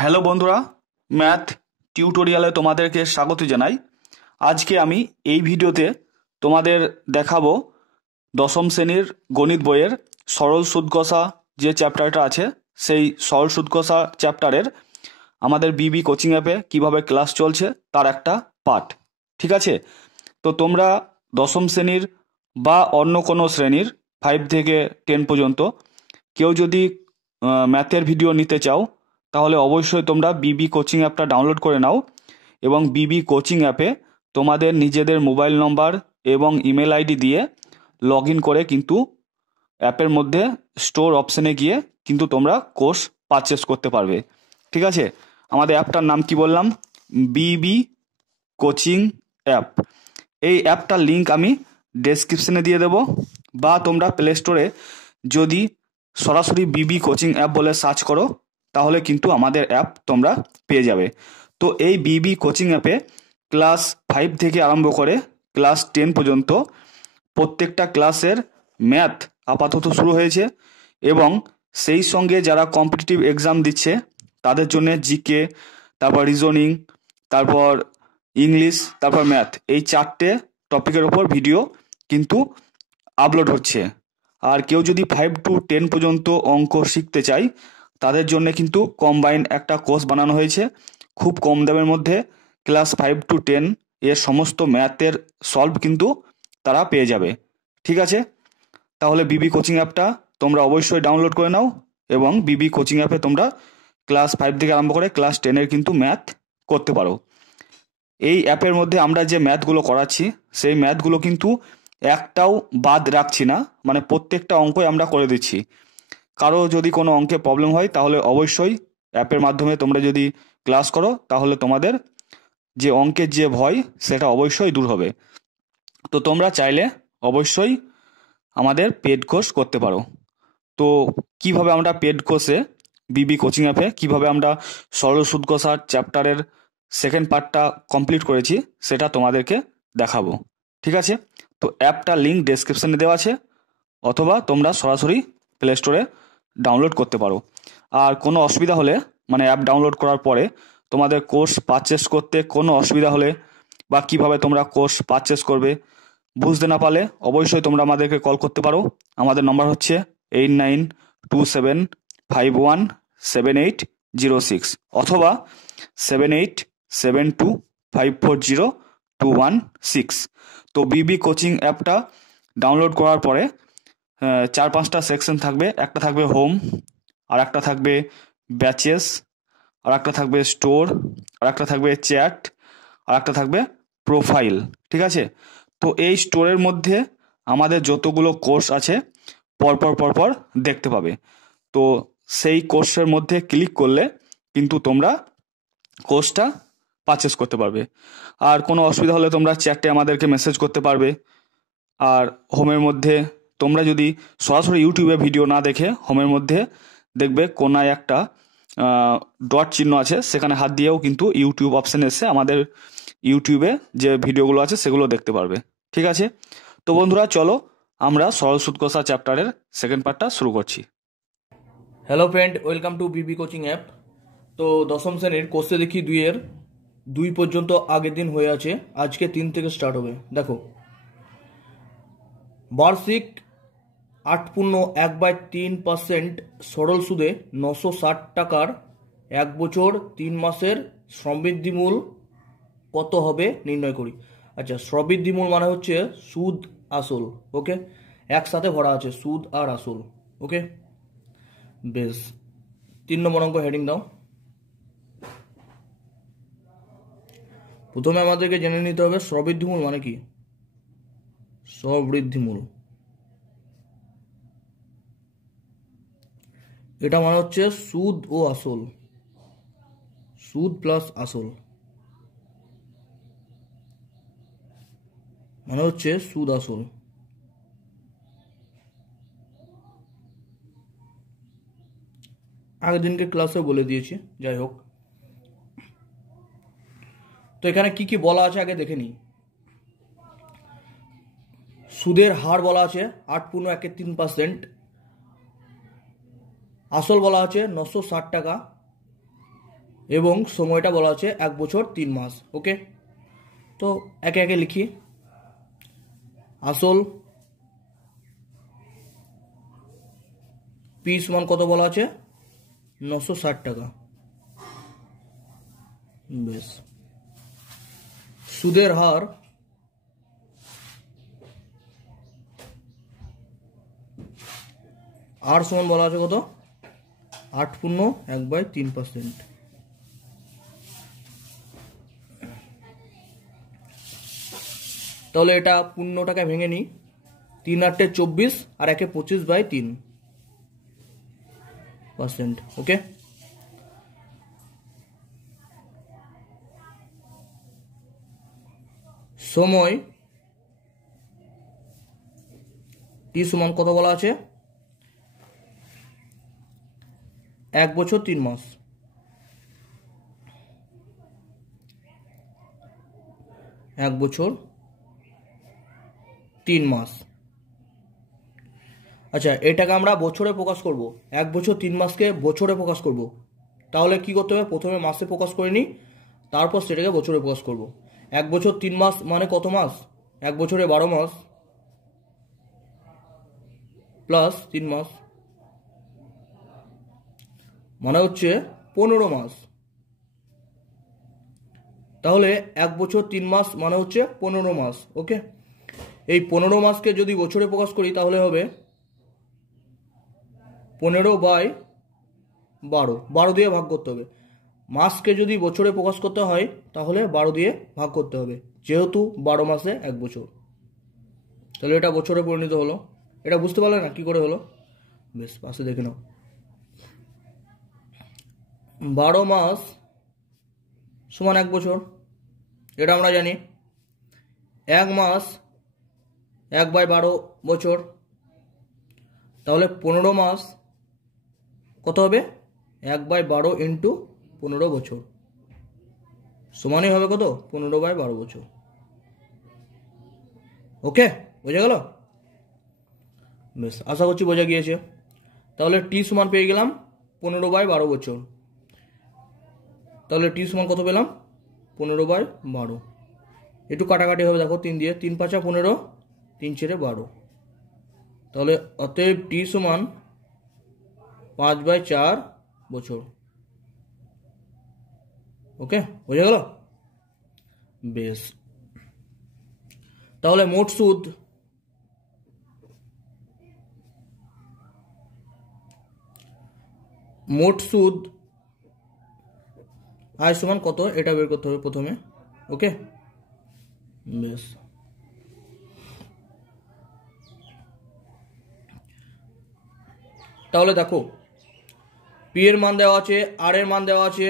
Hello বন্ধুরা, math টিউটোরিয়ালে তোমাদেরকে স্বাগত জানাই। আজকে আমি এই ভিডিওতে তোমাদের দেখাবো দশম শ্রেণীর গণিত বইয়ের সরল সুদ কষা যে চ্যাপ্টারটা আছে, সেই সরল সুদ কষা চ্যাপ্টারের আমাদের বিবি কোচিং অ্যাপে কিভাবে ক্লাস চলছে তার একটা পার্ট। ঠিক আছে, তো তোমরা দশম শ্রেণীর বা অন্য কোনো শ্রেণীর 5 থেকে 10 পর্যন্ত কেউ যদি ম্যাথের ভিডিও নিতে চাও, তাহলে অবশ্যই তোমরা বিবি কোচিং অ্যাপটা ডাউনলোড করে নাও এবং বিবি কোচিং অ্যাপে তোমাদের নিজেদের মোবাইল নম্বর এবং ইমেল আইডি দিয়ে লগ ইন করে কিন্তু অ্যাপের মধ্যে স্টোর অপশানে গিয়ে কিন্তু তোমরা কোর্স পারচেস করতে পারবে। ঠিক আছে, আমাদের অ্যাপটার নাম কি বললাম? বিবি কোচিং অ্যাপ। এই অ্যাপটার লিঙ্ক আমি ডেসক্রিপশনে দিয়ে দেব, বা তোমরা প্লে স্টোরে যদি সরাসরি বিবি কোচিং অ্যাপ বলে সার্চ করো তাহলে কিন্তু আমাদের অ্যাপ তোমরা পেয়ে যাবে। তো এই বিবি কোচিং অ্যাপে ক্লাস 5 থেকে আরম্ভ করে ক্লাস 10 পর্যন্ত প্রত্যেকটা ক্লাসের ম্যাথ আপাতত শুরু হয়েছে, এবং সেই সঙ্গে যারা কম্পিটিটিভ এক্সাম দিচ্ছে তাদের জন্য জিকে, তারপর রিজনিং, তারপর ইংলিশ, তারপর ম্যাথ, এই 4টে টপিকের ওপর ভিডিও কিন্তু আপলোড হচ্ছে। আর কেউ যদি 5 to 10 পর্যন্ত অঙ্ক শিখতে চায় তাদের জন্য কিন্তু কম্বাইন্ড একটা কোর্স বানানো হয়েছে। খুব কম দামের মধ্যে ক্লাস 5 to 10 এর সমস্ত ম্যাথের সলভ কিন্তু তারা পেয়ে যাবে। ঠিক আছে, তাহলে বিবি কোচিং অ্যাপটা তোমরা অবশ্যই ডাউনলোড করে নাও এবং বিবি কোচিং অ্যাপে তোমরা ক্লাস 5 থেকে আরম্ভ করে ক্লাস 10-এর কিন্তু ম্যাথ করতে পারো। এই অ্যাপের মধ্যে আমরা যে ম্যাথগুলো করাচ্ছি সেই ম্যাথগুলো কিন্তু একটাও বাদ রাখছি না, মানে প্রত্যেকটা অঙ্কই আমরা করে দিচ্ছি। কারো যদি কোনো অঙ্কে প্রবলেম হয় তাহলে অবশ্যই অ্যাপের মাধ্যমে তোমরা যদি ক্লাস করো তাহলে তোমাদের যে অঙ্কের যে ভয় সেটা অবশ্যই দূর হবে। তো তোমরা চাইলে অবশ্যই আমাদের পেড কোর্স করতে পারো। তো কিভাবে আমরা পেড কোর্সে বিবি কোচিং অ্যাপে কিভাবে আমরা সরল সুদ কষা চ্যাপ্টারের সেকেন্ড পার্টটা কমপ্লিট করেছি সেটা তোমাদেরকে দেখাবো। ঠিক আছে, তো অ্যাপটা লিঙ্ক ডেসক্রিপশনে দেওয়া আছে, অথবা তোমরা সরাসরি প্লে স্টোরে ডাউনলোড করতে পারো। আর কোনো অসুবিধা হলে, মানে অ্যাপ ডাউনলোড করার পরে তোমাদের কোর্স পারচেস করতে কোনো অসুবিধা হলে বা কিভাবে তোমরা কোর্স পারচেস করবে বুঝতে না পারলে অবশ্যই তোমরা আমাদেরকে কল করতে পারো। আমাদের নম্বর হচ্ছে 8927517806 অথবা 7872540216। তো বিবি কোচিং অ্যাপটা ডাউনলোড করার পরে 4-5টা সেকশন থাকবে। একটা থাকবে হোম, আর একটা থাকবে ব্যাচেস, আর একটা থাকবে স্টোর, আর একটা থাকবে চ্যাট, আর একটা থাকবে প্রোফাইল। ঠিক আছে, তো এই স্টোরের মধ্যে আমাদের যতগুলো কোর্স আছে পরপর পরপর দেখতে পাবে। তো সেই কোর্সের মধ্যে ক্লিক করলে কিন্তু তোমরা কোর্সটা পারচেস করতে পারবে। আর কোনো অসুবিধা হলে তোমরা চ্যাটে আমাদেরকে মেসেজ করতে পারবে। আর হোমের মধ্যে তোমরা যদি সরাসরি ইউটিউবে ভিডিও না দেখে হোমের মধ্যে দেখবে কোনায় একটা ডট চিহ্ন আছে, সেখানে হাত দিয়েও কিন্তু ইউটিউব অপশান এসে আমাদের ইউটিউবে যে ভিডিওগুলো আছে সেগুলো দেখতে পারবে। ঠিক আছে, তো বন্ধুরা চলো আমরা সরল সুদ কষা চ্যাপ্টারের সেকেন্ড পার্টটা শুরু করছি। Hello friend, welcome to Bibi coaching app. তো দশম শ্রেণীর কোর্সে দেখি 2-এর 2 পর্যন্ত আগের দিন হয়ে আছে, আজকে 3 থেকে স্টার্ট হবে। দেখো, বার্ষিক 8.1/3% সরল সুদে 960 টাকার 1 বছর 3 মাসের সমৃদ্ধিমূল কত হবে নির্ণয় করি। আচ্ছা, সমৃদ্ধিমূল মানে হচ্ছে সুদ আসল, ওকে, একসাথে ভরা আছে সুদ আর আসল, ওকে। বেশ, 3 নম্বর অঙ্ক হেডিং দাও। প্রথমে আমাদেরকে জেনে নিতে হবে সমৃদ্ধিমূল মানে কি। সমৃদ্ধিমূল এটা মানে হচ্ছে সুদ ও আসল, সুদ প্লাস আসল মানে হচ্ছে সুদ আসল। আগের দিনকে ক্লাসে বলে দিয়েছি, যাই হোক। তো এখানে কি কি বলা আছে আগে দেখে নিই। সুদের হার বলা আছে 8.13%, আসল বলা আছে 960 টাকা, এবং সময়টা বলা আছে 1 বছর 3 মাস। ওকে, তো একে একে লিখি। আসল পি সমান কত বলা আছে? 960 টাকা। বেশ, সুদের হার আর সমান বলা আছে কত? 8.1/3%। তাহলে এটা পূর্ণ টাকা ভেঙে নিই। 3 × 24 আর 1 25/3%। ওকে, সময় টি সমান কত বলা আছে? 1 বছর 3 মাস। এক বছর 3 মাস। আচ্ছা, এটাকে আমরা বছরে প্রকাশ করব। 1 বছর 3 মাসকে বছরে প্রকাশ করব। তাহলে কি করতে হবে? প্রথমে মাসে প্রকাশ করে নিই, তারপর সেটাকে বছরে প্রকাশ করব। 1 বছর 3 মাস মানে কত মাস? 1 বছরে 12 মাস প্লাস 3 মাস মানে হচ্ছে 15 মাস। তাহলে 1 বছর 3 মাস মানে হচ্ছে 15 মাস। ওকে, এই 15 মাসকে যদি বছরে প্রকাশ করি তাহলে হবে 15/12। 12 দিয়ে ভাগ করতে হবে। মাসকে যদি বছরে প্রকাশ করতে হয় তাহলে 12 দিয়ে ভাগ করতে হবে, যেহেতু 12 মাসে 1 বছর। তাহলে এটা বছরে পরিণত হলো। এটা বুঝতে পারলে না কি করে হলো? বেশ, পাশে দেখে নাও। 12 মাস সমান 1 বছর, এটা আমরা জানি। 1 মাস 1/12 বছর। তাহলে 15 মাস কত হবে? 1/12 × 15 বছর সমানই হবে কত? 15/12 বছর। ওকে, বোঝা গেল? বেশ, আশা করছি বোঝা গিয়েছে। তাহলে টি সমান পেয়ে গেলাম 15/12 বছর। তাহলে টি সমান কত পেলাম? 15/12। একটু কাটাকাটি হবে, দেখো 3 দিয়ে 3 × 5 = 15, 3 × 12। তাহলে অতএব টি সমান 5/4 বছর। ওকে, বোঝা গেল? বেশ, তাহলে মোট সুদ আয় সমান কত এটা বের করতে হবে প্রথমে। ওকে, বেশ, তাহলে দেখো পি এর মান দেওয়া আছে, আর এর মান দেওয়া আছে,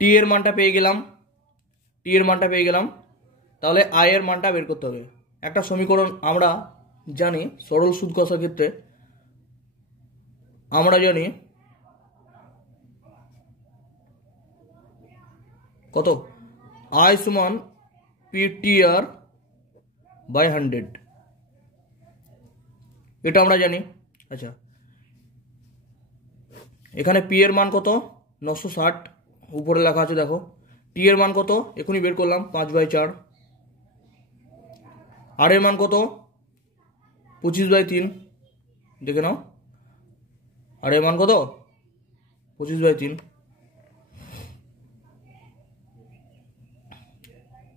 টি এর মানটা পেয়ে গেলাম। তাহলে আই এর মানটা বের করতে হবে। একটা সমীকরণ আমরা জানি সরল সুদ কষার ক্ষেত্রে, আমরা জানি কত? আই সমান PTR/100, এটা আমরা জানি। আচ্ছা, এখানে পি এর মান কত? 960, উপরে লেখা আছে দেখো। টি এর মান কত? এখনই বের করলাম, 5/4। আর এর মান কত? 25/3, দেখে নাও। আর এর মান কত? 25/3।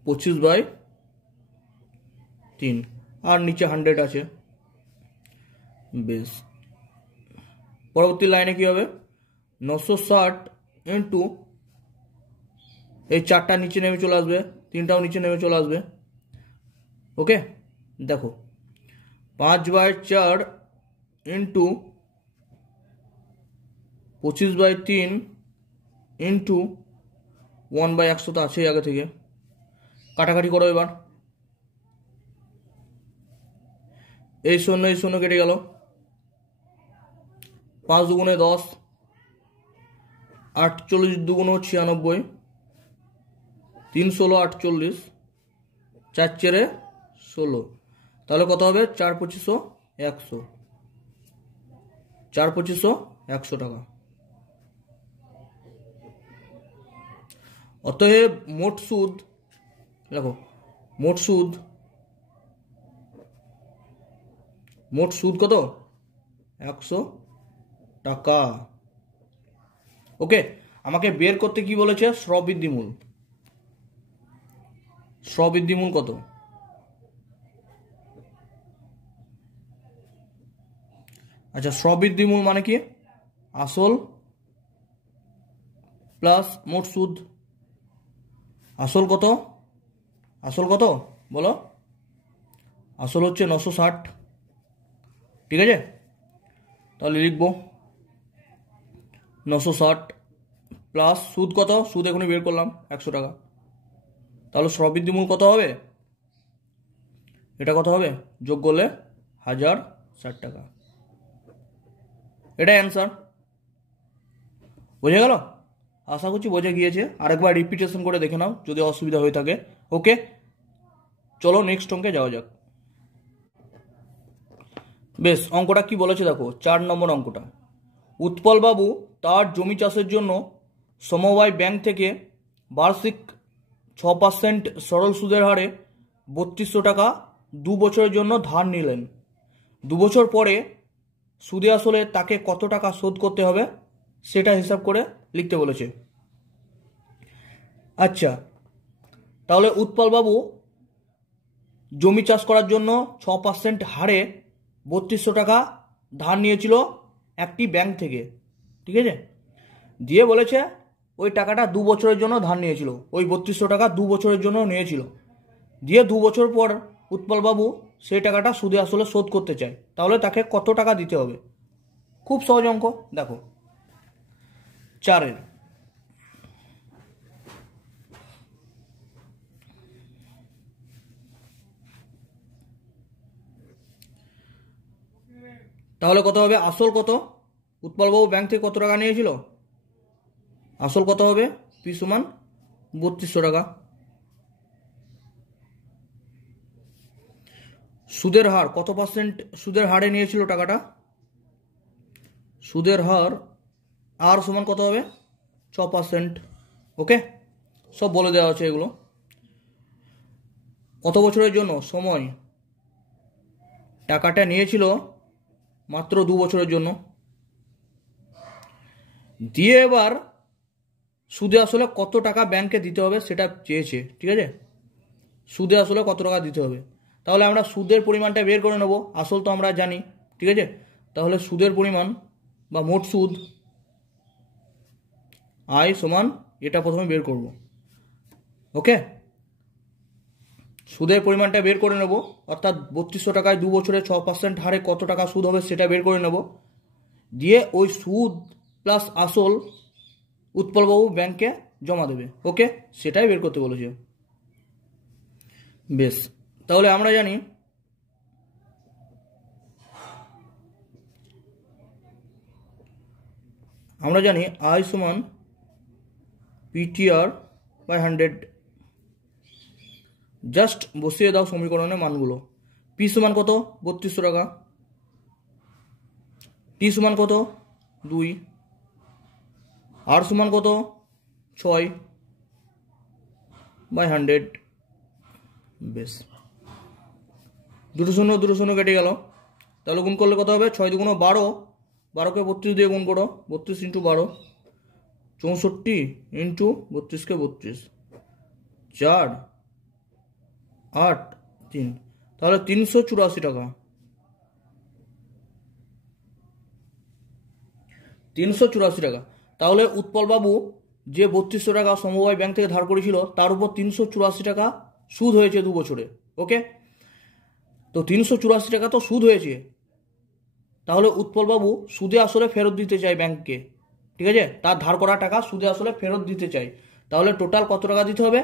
25/3 আর নিচে 100 আছে। বেশ, পরবর্তী লাইনে কি হবে? 960 ইন্টু এই 4টা নিচে নেমে চলে আসবে, 3টাও নিচে নেমে চলে আসবে। ওকে, দেখো 5/4 ইন্টু 25/3 ইন্টু 1/100 তো আছেই আগে থেকে। কাটাকাটি করো এবার। এই 0 কেটে গেল। 5 দুগুণে 10, 48 দুগুণে 96, 3 × 16 48, 4 × 16। তাহলে কত হবে? 4 × 25 100। 4 × 25 100 টাকা। অতএব মোট সুদ, দেখো মোট সুদ কত? 100 টাকা। ওকে, আমাকে বের করতে কি বলেছে? স্ববৃদ্ধিমূল। স্ববৃদ্ধিমূল কত? আচ্ছা, স্ববৃদ্ধিমূল মানে কি? আসল প্লাস মোট সুদ। আসল কত? আসল কত বলো? আসল হচ্ছে 960। ঠিক আছে, তাহলে লিখবো 960 প্লাস সুদ কত? সুদ এখনই বের করলাম 100 টাকা। তাহলে স্ববৃদ্ধিমূল কত হবে? এটা কত হবে? যোগ করলে 1060 টাকা। এটাই অ্যান্সার। বোঝা গেল? আশা করছি বোঝা গিয়েছে। আরেকবার রিপিটেশন করে দেখে নাও যদি অসুবিধা হয়ে থাকে। ওকে, চলো নেক্সট অঙ্কে যাওয়া যাক। বেশ, অঙ্কটা কি বলেছে দেখো, 4 নম্বর অঙ্কটা। উৎপলবাবু তার জমি চাষের জন্য সমবায় ব্যাংক থেকে বার্ষিক 6% সরল সুদের হারে 3200 টাকা 2 বছরের জন্য ধার নিলেন। 2 বছর পরে সুদে আসলে তাকে কত টাকা শোধ করতে হবে সেটা হিসাব করে লিখতে বলেছে। আচ্ছা, তাহলে উৎপলবাবু জমি চাষ করার জন্য 6% হারে 3200 টাকা ধার নিয়েছিল একটি ব্যাংক থেকে। ঠিক আছে, দিয়ে বলেছে ওই টাকাটা 2 বছরের জন্য ধার নিয়েছিল, ওই 3200 টাকা 2 বছরের জন্য নিয়েছিল। দিয়ে 2 বছর পর উৎপলবাবু সেই টাকাটা সুদে আসলে শোধ করতে চায়, তাহলে তাকে কত টাকা দিতে হবে? খুব সহজ অঙ্ক, দেখো 4-এর। তাহলে কত হবে? আসল কত? উৎপলবাবু ব্যাংক থেকে কত টাকা নিয়েছিল? আসল কত হবে? পি সমান 3200 টাকা। সুদের হার কত পার্সেন্ট সুদের হারে নিয়েছিল টাকাটা? সুদের হার আর সমান কত হবে? 6%। ওকে, সব বলে দেওয়া আছে এগুলো। কত বছরের জন্য? সময়, টাকাটা নিয়েছিল মাত্র 2 বছরের জন্য। দিয়ে এবার সুদে আসলে কত টাকা ব্যাংকে দিতে হবে সেটা চেয়েছে। ঠিক আছে, সুদে আসলে কত টাকা দিতে হবে, তাহলে আমরা সুদের পরিমাণটা বের করে নেব। আসল তো আমরা জানি। ঠিক আছে, তাহলে সুদের পরিমাণ বা মোট সুদ আয় সমান এটা প্রথমে বের করব। ওকে, সুদের পরিমাণটা বের করে নেব, অর্থাৎ 3200 টাকায় 2 বছরে 6% হারে কত টাকা সুদ হবে সেটা বের করে নেব। দিয়ে ওই সুদ প্লাস আসল উৎপলবাবু ব্যাংকে জমা দেবে। ওকে, সেটাই বের করতে বলেছে। বেশ, তাহলে আমরা জানি আই সমান পিটিআর বাই 100। জাস্ট বসিয়ে দাও সমীকরণে মানগুলো। পি সমান কত? 3200 টাকা। টি সমান কত? 2। আর সমান কত? 6 বাই 100। বেশ, দুটো শূন্য কেটে গেল। তাহলে গুণ করলে কত হবে? 6 2 12, 12কে 32 দিয়ে গুণ করো, 32 ইন্টু 12, 64 ইন্টু 32কে 32, 4 8 3, তাহলে 384 টাকা। 384 টাকা। তাহলে উৎপলবাবু যে 3200 টাকা সমবায় ব্যাংক থেকে ধার করেছিল তার উপর 384 টাকা সুদ হয়েছে 2 বছরে। ওকে, তো 384 টাকা তো সুদ হয়েছে, তাহলে উৎপলবাবু সুদে আসলে ফেরত দিতে চায় ব্যাংককে। ঠিক আছে, তার ধার করা টাকা সুদে আসলে ফেরত দিতে চাই, তাহলে টোটাল কত টাকা দিতে হবে?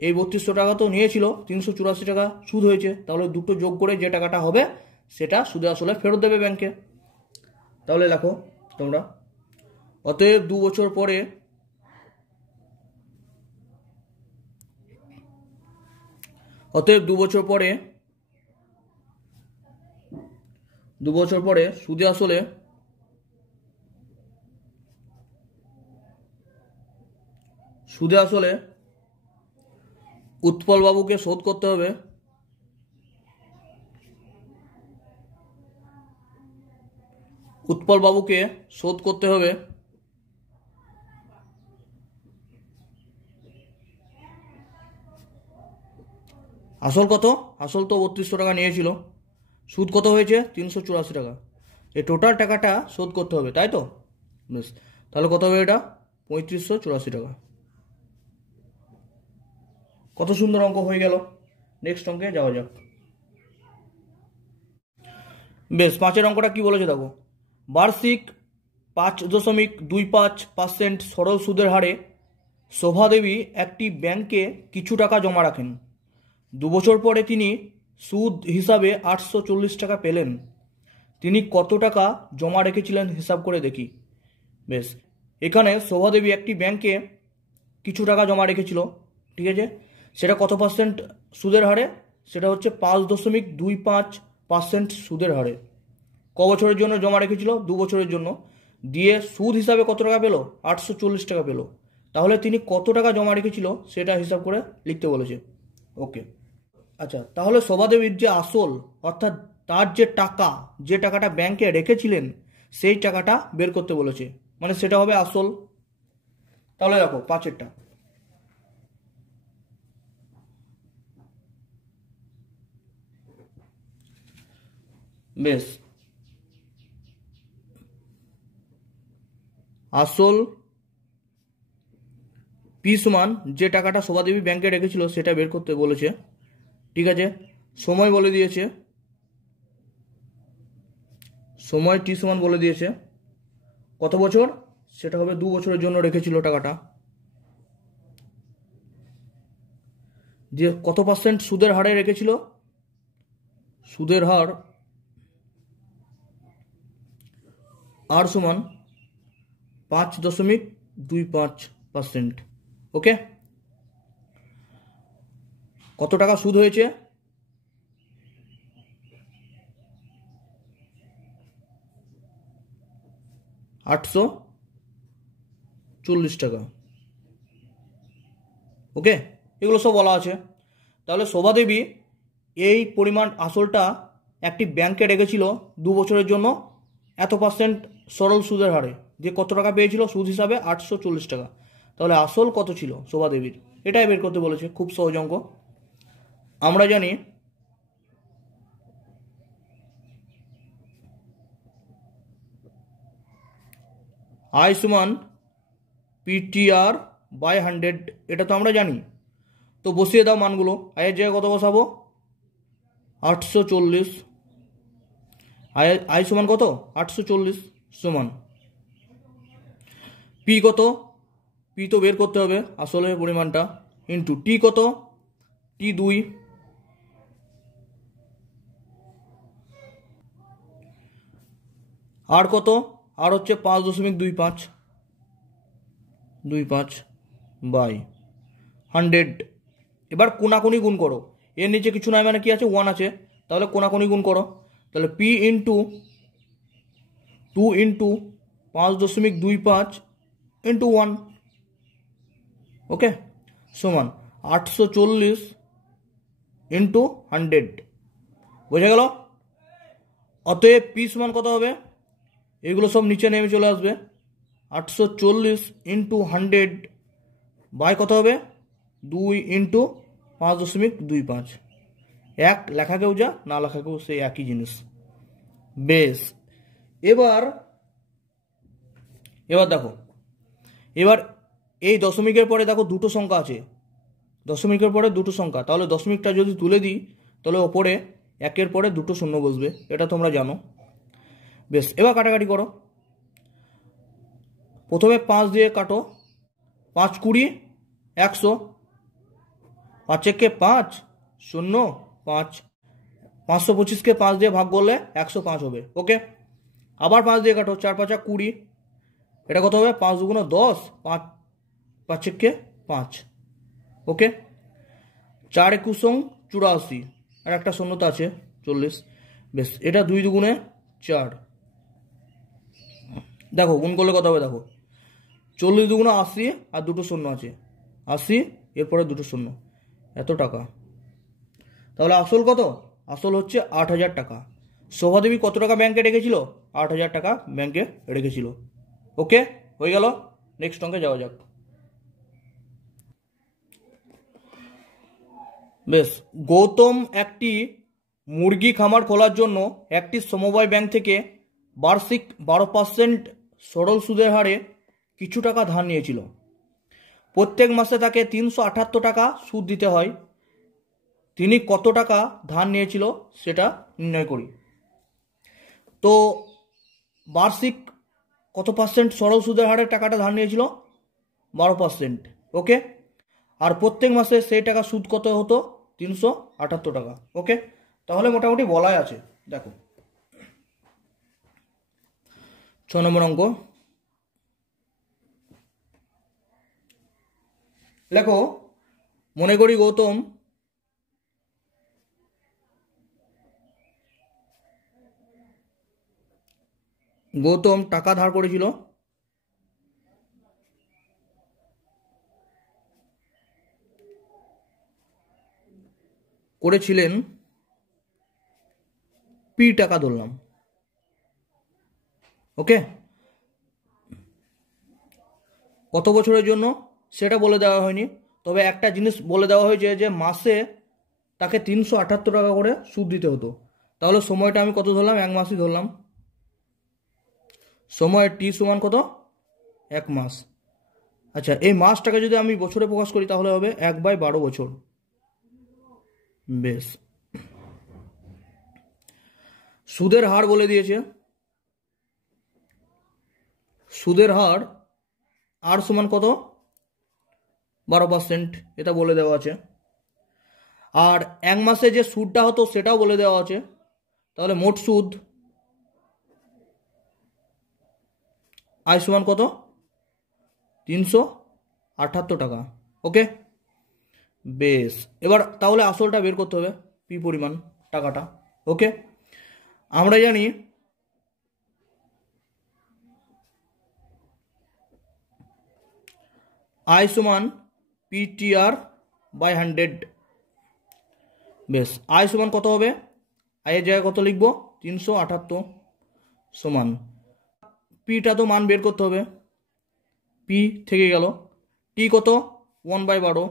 এই 3200 টাকা তো নিয়েছিল, 384 টাকা সুদ হয়েছে, তাহলে দুটো যোগ করে যে টাকাটা হবে সেটা সুদে আসলে ফেরত দেবে ব্যাংকে। তাহলে লেখো তোমরা, অতএব 2 বছর পরে সুদে আসলে উৎপল বাবুকে শোধ করতে হবে আসল কত? আসল তো 3200 টাকা নিয়েছিল, সুদ কত হয়েছে? 384 টাকা। এই টোটাল টাকাটা শোধ করতে হবে, তাই তো? বেশ, তাহলে কত হবে এটা? 3584 টাকা। কত সুন্দর অঙ্ক হয়ে গেল। নেক্সট অঙ্কে যাওয়া যাক। বেশ, 5-এর অঙ্কটা কি বলেছে দেখো। বার্ষিক 5.25% সরল সুদের হারে শোভাদেবী একটি ব্যাংকে কিছু টাকা জমা রাখেন। 2 বছর পরে তিনি সুদ হিসাবে 840 টাকা পেলেন। তিনি কত টাকা জমা রেখেছিলেন হিসাব করে দেখি। বেশ, এখানে শোভাদেবী একটি ব্যাংকে কিছু টাকা জমা রেখেছিল, ঠিক আছে? সেটা কত পার্সেন্ট সুদের হারে? সেটা হচ্ছে 5.25% সুদের হারে। ক বছরের জন্য জমা রেখেছিল? 2 বছরের জন্য। দিয়ে সুদ হিসাবে কত টাকা পেলো? 840 টাকা পেলো। তাহলে তিনি কত টাকা জমা রেখেছিল সেটা হিসাব করে লিখতে বলেছে। ওকে, আচ্ছা, তাহলে শোভাদেবীর যে আসল, অর্থাৎ তার যে টাকাটা ব্যাংকে রেখেছিলেন সেই টাকাটা বের করতে বলেছে, মানে সেটা হবে আসল। তাহলে দেখো 5-এরটা। বেশ, আসল পি সমান যে টাকাটা শোভাদেবী ব্যাংকে রেখেছিল সেটা বের করতে বলেছে, ঠিক আছে? সময় বলে দিয়েছে, সময় টি সমান বলে দিয়েছে। কত বছর? সেটা হবে 2 বছরের জন্য রেখেছিল টাকাটা। যে কত পার্সেন্ট সুদের হারে রেখেছিল? সুদের হার আর সমান 5.25%। ওকে, কত টাকা সুদ হয়েছে? 840 টাকা। ওকে, এগুলো সব বলা আছে। তাহলে শোভাদেবী এই পরিমাণ আসলটা একটি ব্যাংকে রেখেছিল 2 বছরের জন্য এত পার্সেন্ট সরল সুদের হারে, যে কত টাকা পেয়েছিল সুদ হিসাবে? 840 টাকা। তাহলে আসল কত ছিল শোভাদেবীর, এটাই বের করতে বলেছে। খুব সহজ অঙ্ক। আমরা জানি আই সমান পিটিআর বাই 100, এটা তো আমরা জানি। তো বসিয়ে দাও মানগুলো। আয়ের জায়গায় কত বসাবো? 840। আই সমান কত? 840 সমান পি কত? পি তো বের করতে হবে আসলে পরিমাণটা, ইন্টু টি কত? টি 2, আর কত? আর হচ্ছে 5.25 বাই 100। এবার কোনাকুনি গুণ করো। এর নিচে কিছু নয় মানে কি আছে? 1 আছে। তাহলে কোনাকুনি গুণ করো। তাহলে পি ইন্টু 2 ইন্টু 5.25 ইন্টু 1, ওকে, সমান 840 ইন্টু 100। বোঝা গেল? অতএব পি সমান কত হবে? এগুলো সব নিচে নেমে চলে আসবে। 840 ইন্টু 100 বাই কত হবে? 2 ইন্টু 5.25। এক লেখাকেও যা, না লেখাকেও সেই একই জিনিস। বেশ, এবার দেখো, এবার এই দশমিকের পরে দেখো দুটো সংখ্যা আছে। দশমিকের পরে দুটো সংখ্যা, তাহলে দশমিকটা যদি তুলে দিই তাহলে ওপরে একের পরে দুটো শূন্য বসবে, এটা তোমরা জানো। বেশ, এবার কাটাকাটি করো। প্রথমে 5 দিয়ে কাটো। 5 20 100। 5 একে 5 0 5। 525কে 5 দিয়ে ভাগ করলে 105 হবে। ওকে, আবার 5 দিয়ে কাটো। 4 5 20। এটা কত হবে? 5 2 10। 5 একে 5। ওকে, 4 21 84, আর একটা শূন্যতা আছে 40। বেশ, এটা 2 2 4। দেখো গুণ করলে কত হবে? দেখো 40 2 80, আর দুটো শূন্য আছে 80, এরপরে দুটো শূন্য। এত টাকা। তাহলে আসল কত? আসল হচ্ছে 8,000 টাকা। শোভাদেবী কত টাকা ব্যাংকে রেখেছিল? 8,000 টাকা ব্যাংকে রেখেছিল। ওকে, হয়ে গেল। নেক্সট অঙ্কে যাওয়া যাক। বেশ, গৌতম একটি মুরগি খামার খোলার জন্য একটি সমবায় ব্যাংক থেকে বার্ষিক 12% সরল সুদের হারে কিছু টাকা ধার নিয়েছিল। প্রত্যেক মাসে তাকে 378 টাকা সুদ দিতে হয়। তিনি কত টাকা ধার নিয়েছিল সেটা নির্ণয় করি। তো বার্ষিক কত পার্সেন্ট সরল সুদের হারে টাকাটা ধার নিয়েছিল? 12%। ওকে, আর প্রত্যেক মাসে সেই টাকা সুদ কত হতো? 378 টাকা। ওকে, তাহলে মোটামুটি বলাই আছে। দেখো 6 নম্বর অঙ্ক। লেখো, মনে করি গৌতম টাকা ধার করেছিল করেছিলেন পি টাকা ধরলাম। ওকে, কত বছরের জন্য সেটা বলে দেওয়া হয়নি, তবে একটা জিনিস বলে দেওয়া হয়েছে যে মাসে তাকে 378 টাকা করে সুদ দিতে হতো। তাহলে সময়টা আমি কত ধরলাম? 1 মাসই ধরলাম। সময় টি সমান কত? 1 মাস। আচ্ছা, এই মাসটাকে যদি আমি বছরে প্রকাশ করি তাহলে হবে 1/12 বছর। বেশ, সুদের হার বলে দিয়েছে। সুদের হার আর সমান কত? 12%, এটা বলে দেওয়া আছে। আর 1 মাসে যে সুদটা হতো সেটাও বলে দেওয়া আছে। তাহলে মোট সুদ আয় সমান কত? 378 টাকা। ওকে, বেশ, এবার তাহলে আসলটা বের করতে হবে, পি পরিমাণ টাকাটা। ওকে, আমরা জানি আয় সমান পিটিআর বাই 100। বেশ, আয় সমান কত হবে? আয়ের জায়গায় কত লিখব? 378 সমান পিটা তো মান বের করতে হবে, পি থেকে গেল। টি কত? 1/12।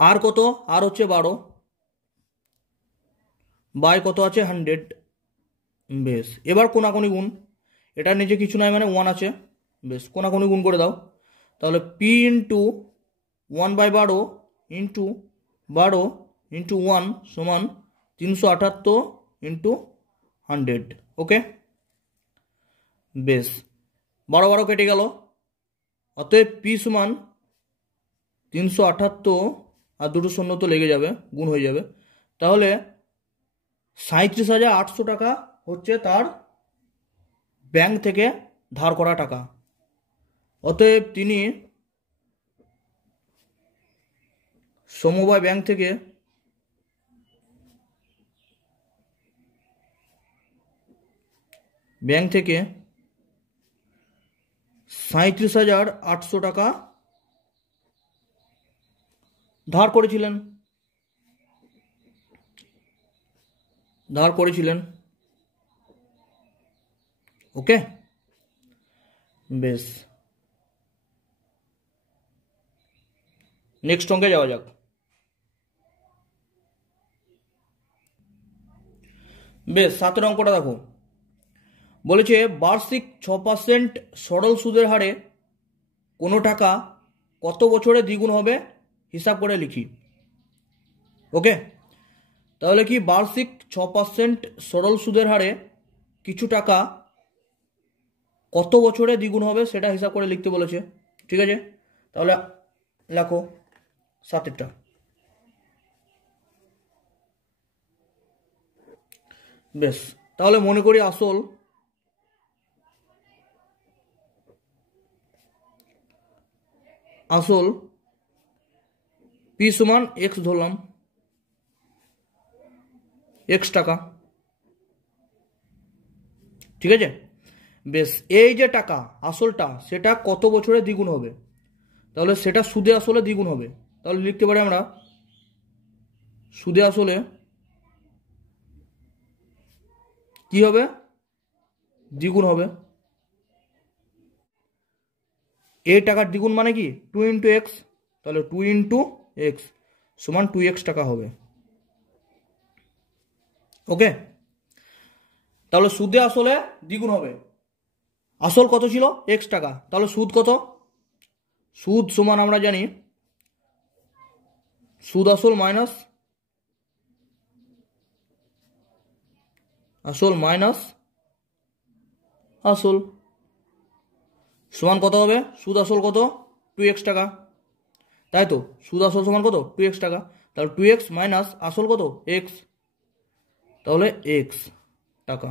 আর কত? আর হচ্ছে 12 বাই কত আছে? 100। বেশ, এবার কোনাকুনি গুণ। এটার নিচে কিছু নয় মানে 1 আছে। বেশ, কোনাকুনি গুণ করে দাও। তাহলে পি ইন্টু 1/12 ইন্টু 12 ইন্টু 1 সমান 378 ইন্টু 100। ওকে, বেশ, 12 কেটে গেল। অতএব পি সমান 378 আর দুটো শূন্য তো লেগে যাবে, গুণ হয়ে যাবে। তাহলে 37,800 টাকা হচ্ছে তার ব্যাংক থেকে ধার করা টাকা। অতএব তিনি সমবায় ব্যাংক থেকে ব্যাংক থেকে 37,800 টাকা ধার করেছিলেন। ওকে, বেশ, নেক্সট অঙ্কে যাওয়া যাক। বেশ, 7 অঙ্কটা দেখো, বলেছে বার্ষিক 6% সরল সুদের হারে কোনো টাকা কত বছরে দ্বিগুণ হবে হিসাব করে লিখি। ওকে, তাহলে কি বার্ষিক 6% সরল সুদের হারে কিছু টাকা কত বছরে দ্বিগুণ হবে সেটা হিসাব করে লিখতে বলেছে। ঠিক আছে, তাহলে লেখো 7টা। বেশ, তাহলে মনে করি আসল পি সমান এক্স ধরলাম, এক্স টাকা। ঠিক আছে, বেশ, এই যে টাকা আসলটা সেটা কত বছরে দ্বিগুণ হবে? তাহলে সেটা সুদে আসলে দ্বিগুণ হবে। তাহলে লিখতে পারি আমরা সুদে আসলে কি হবে, দ্বিগুণ হবে। এ টাকার দ্বিগুণ মানে কি 2 ইন্টু এক্স, তাহলে 2 ইন্টু এক্স সমান 2x টাকা হবে। ওকে, তাহলে সুদে আসলে দ্বিগুণ হবে। আসল কত ছিল x টাকা, তাহলে সুদ কত, সুদ সমান আমরা জানি সুদ আসল মাইনাস আসল মাইনাস আসল সমান কত হবে, সুদ আসল কত 2x টাকা, তাই তো, সুদ আসল সমান কত 2x টাকা, তাহলে 2x মাইনাস আসল কত x, তাহলে x টাকা।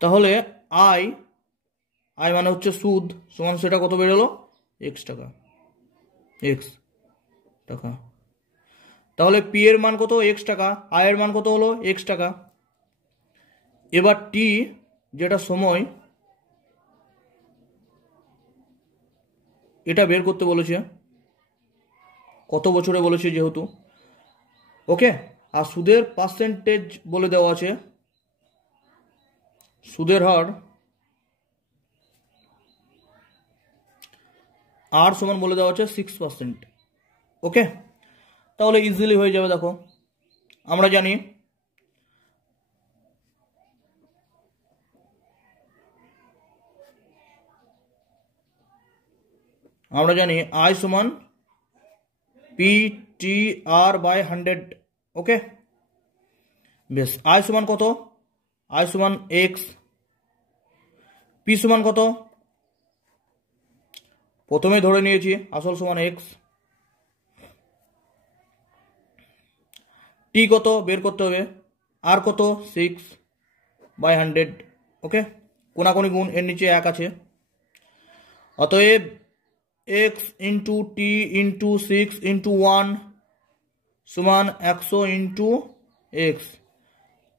তাহলে আই আই মানে হচ্ছে সুদ সমান সেটা কত বেরোলো x টাকা, x টাকা। তাহলে পি এর মান কত x টাকা, আই এর মান কত হলো x টাকা। এবার টি যেটা সময়, এটা বের করতে বলেছে, কত বছরে বলেছে যেহেতু। ওকে, আর সুদের পার্সেন্টেজ বলে দেওয়া আছে, সুদের হার আর সমান বলে দেওয়া আছে 6%। ওকে, তাহলে ইজিলি হয়ে যাবে। দেখো আমরা জানি আই সমান পি টি আর বাই 100। ওকে, বেশ, আই সমান কত, আই সমান এক্স, পি সমান কত, প্রথমে ধরে নিয়েছি আসল সমান এক্স, টি কত বের করতে হবে, আর কত 6/100। ওকে, কোনাকুনি গুণ, এর নিচে 1 আছে, অতএব x into T into 6 into 1 সমান 100 ইন্টু এক্স।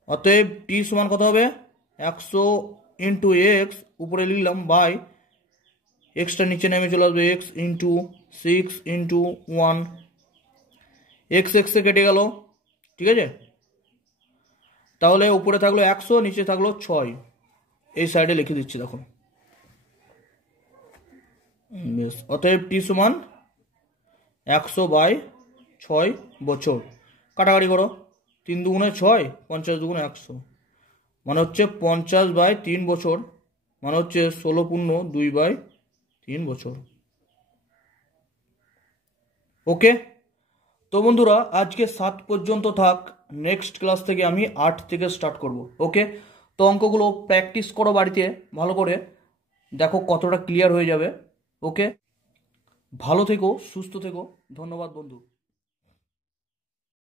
অতএব টি সমান কত হবে 100 ইন্টু এক্স, উপরে লিখলাম বাই এক্সটা নিচে নেমে চলে আসবে এক্স ইন্টু 6 ইন্টু 1, এক্স এক্সে কেটে গেল, ঠিক আছে। তাহলে উপরে থাকলো 100, নিচে থাকলো 6, এই সাইডে লিখে দিচ্ছি দেখো। বেশ, অতএব টি সমান 100/6 বছর। কাটাকাটি করো, 3 দুগুণে 6, 50 দুগুণে 100, মানে হচ্ছে 50/3 বছর, মানে হচ্ছে 16.2/3 বছর। ওকে, তো বন্ধুরা আজকে 7 পর্যন্ত থাক, নেক্সট ক্লাস থেকে আমি 8 থেকে স্টার্ট করব। ওকে, তো অঙ্কগুলো প্র্যাকটিস করো বাড়িতে ভালো করে, দেখো কতটা ক্লিয়ার হয়ে যাবে। ওকে, ভালো থেকো, সুস্থ থেকো, ধন্যবাদ বন্ধু।